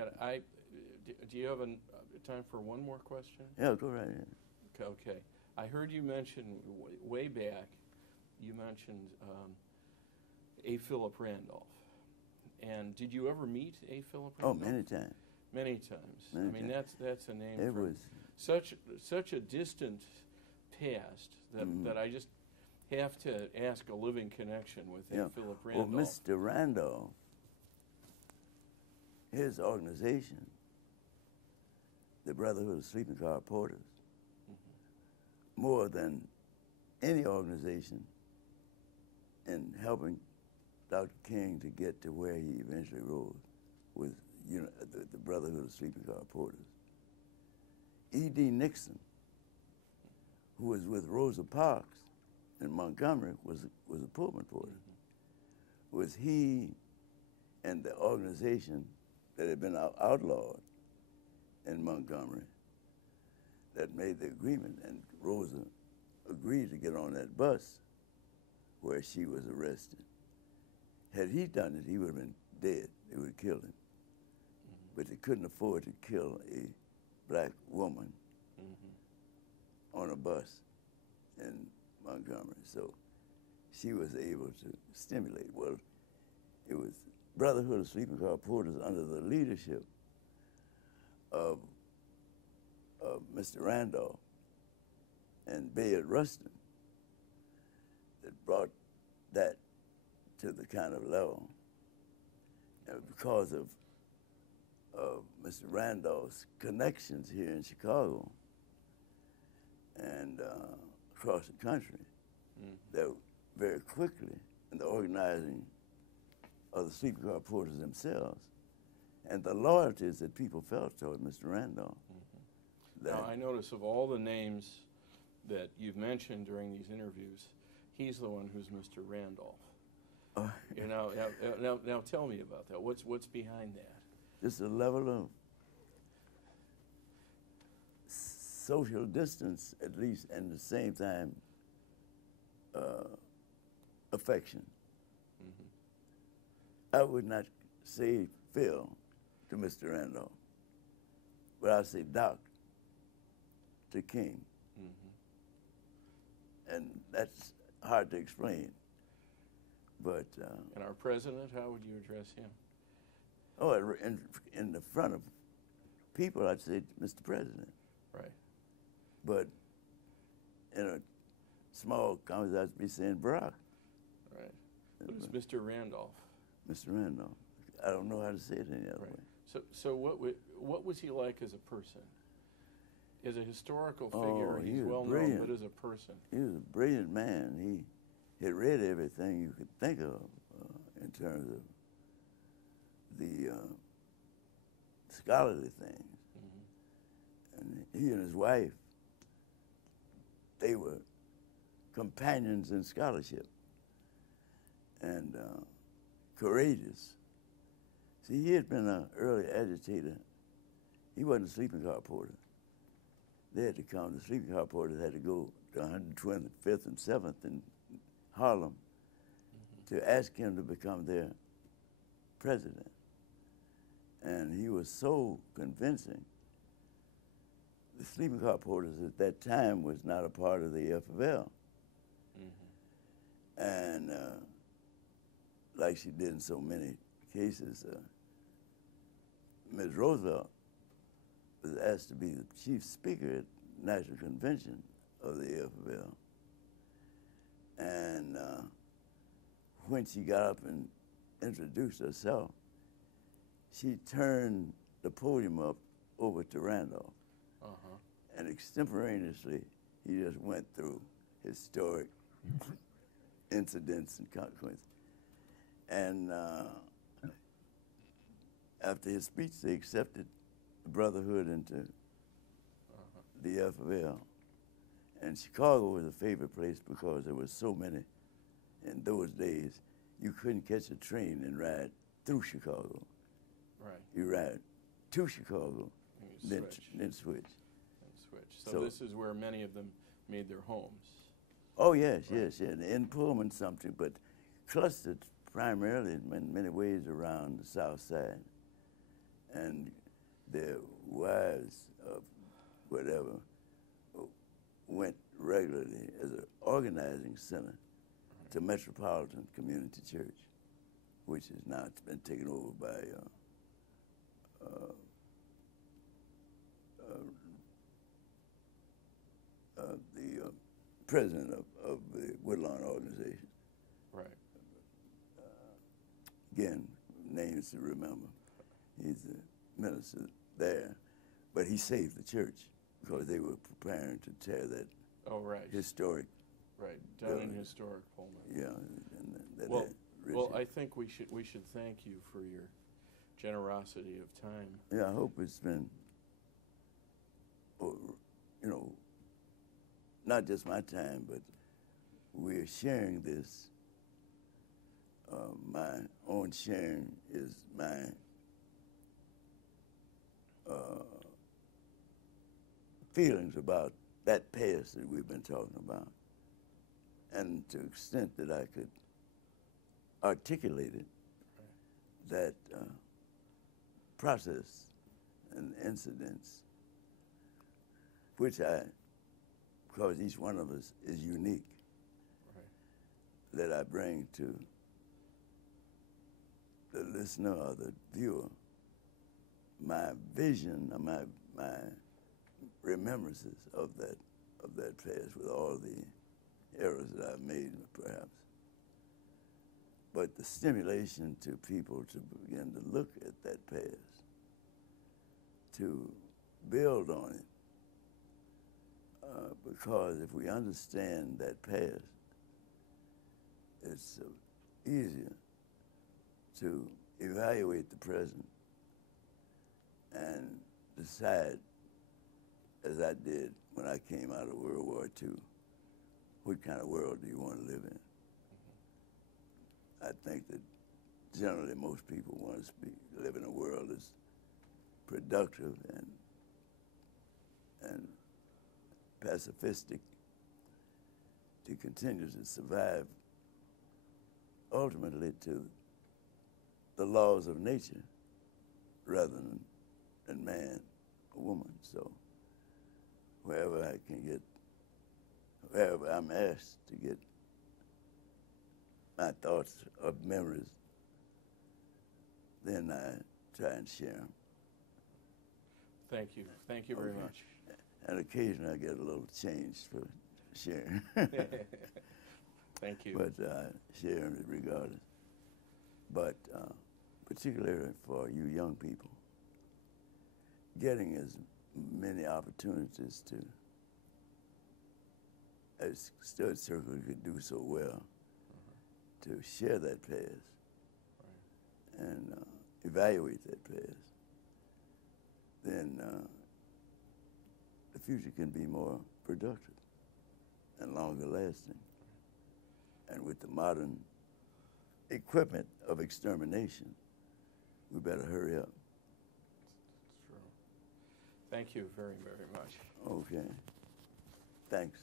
Do you have time for one more question? Yeah, go right ahead. Okay. I heard you mention way back. You mentioned A. Philip Randolph. And did you ever meet A. Philip Randolph? Oh, many times. Many times. Many I mean, times. that's a name It from was such a distant past that I just have to ask a living connection with A. Philip Randolph. Well, Mr. Randolph, his organization, the Brotherhood of Sleeping Car Porters, more than any organization in helping Dr. King to get to where he eventually rose was the Brotherhood of Sleeping Car Porters. E.D. Nixon, who was with Rosa Parks in Montgomery, was a Pullman porter. Was he and the organization that had been outlawed in Montgomery that made the agreement, and Rosa agreed to get on that bus where she was arrested. Had he done it, he would have been dead. They would have killed him. But they couldn't afford to kill a black woman on a bus in Montgomery. So she was able to stimulate. Well, it was Brotherhood of Sleeping Car Porters under the leadership of Mr. Randolph and Bayard Rustin that brought that to the kind of level. And because of Mr. Randolph's connections here in Chicago and across the country, that very quickly, in the organizing of the sleeping car porters themselves, and the loyalties that people felt toward Mr. Randolph. Now, I notice of all the names that you've mentioned during these interviews, he's the one who's Mr. Randolph. Now tell me about that. What's behind that? Just a level of social distance, at least, and at the same time, affection. I would not say Phil to Mr. Randolph, but I'd say Doc to King. And that's hard to explain. But and our president, how would you address him? Oh, in the front of people, I'd say Mr. President. Right. But in a small conversation, I'd be saying Barack. Right. But it's Mr. Randolph. Mr. Randolph. I don't know how to say it any other way. So what was he like as a person? As a historical figure, he's well known, but as a person. He was a brilliant man. He had read everything you could think of in terms of the scholarly things. And he and his wife, they were companions in scholarship and courageous. See, he had been an early agitator. He wasn't a sleeping car porter. They had to come, the sleeping car porters had to go to 125th and 7th in Harlem to ask him to become their president. And he was so convincing. The sleeping car porters at that time was not a part of the FFL. And like she did in so many cases, Ms. Roosevelt was asked to be the chief speaker at National Convention of the FFL. And when she got up and introduced herself, she turned the podium up over to Randolph. And extemporaneously, he just went through historic incidents and consequences. And after his speech, they accepted the Brotherhood into the FFL. And Chicago was a favorite place because there were so many. In those days, you couldn't catch a train and ride through Chicago. Right. You ride to Chicago, then switch. So this is where many of them made their homes. Oh, yes, yes. In Pullman something, but clustered primarily in many ways around the South Side. and their wives of whatever went regularly as an organizing center to Metropolitan Community Church, which is now been taken over by the president of the Woodlawn organization. Right. Again, names to remember. He's the minister there, but he saved the church because they were preparing to tear that historic. Right, down in historic Pullman. Yeah. Well, I think we should thank you for your generosity of time. Yeah, I hope it's been, not just my time, but we're sharing this. My own sharing is my feelings about that past that we've been talking about. And to the extent that I could articulate it, that process and incidents, which because each one of us is unique, that I bring to the listener or the viewer, my vision, or my remembrances of that past with all the errors that I've made, perhaps. But the stimulation to people to begin to look at that past, to build on it, because if we understand that past, it's easier to evaluate the present and decide, as I did when I came out of World War II, what kind of world do you want to live in? I think that generally most people want to live in a world that's productive and pacifistic to continue to survive ultimately to the laws of nature rather than man or woman. So wherever I'm asked to get my thoughts or memories, then I try and share them. Thank you. Thank you very much. And occasionally I get a little change for sharing. Thank you. But sharing it regardless. But particularly for you young people, getting as many opportunities to, as Stuart Circle could do so well, to share that past and evaluate that past, then the future can be more productive and longer lasting. And with the modern equipment of extermination, we better hurry up. It's true. Thank you very, very much. Okay. Thanks.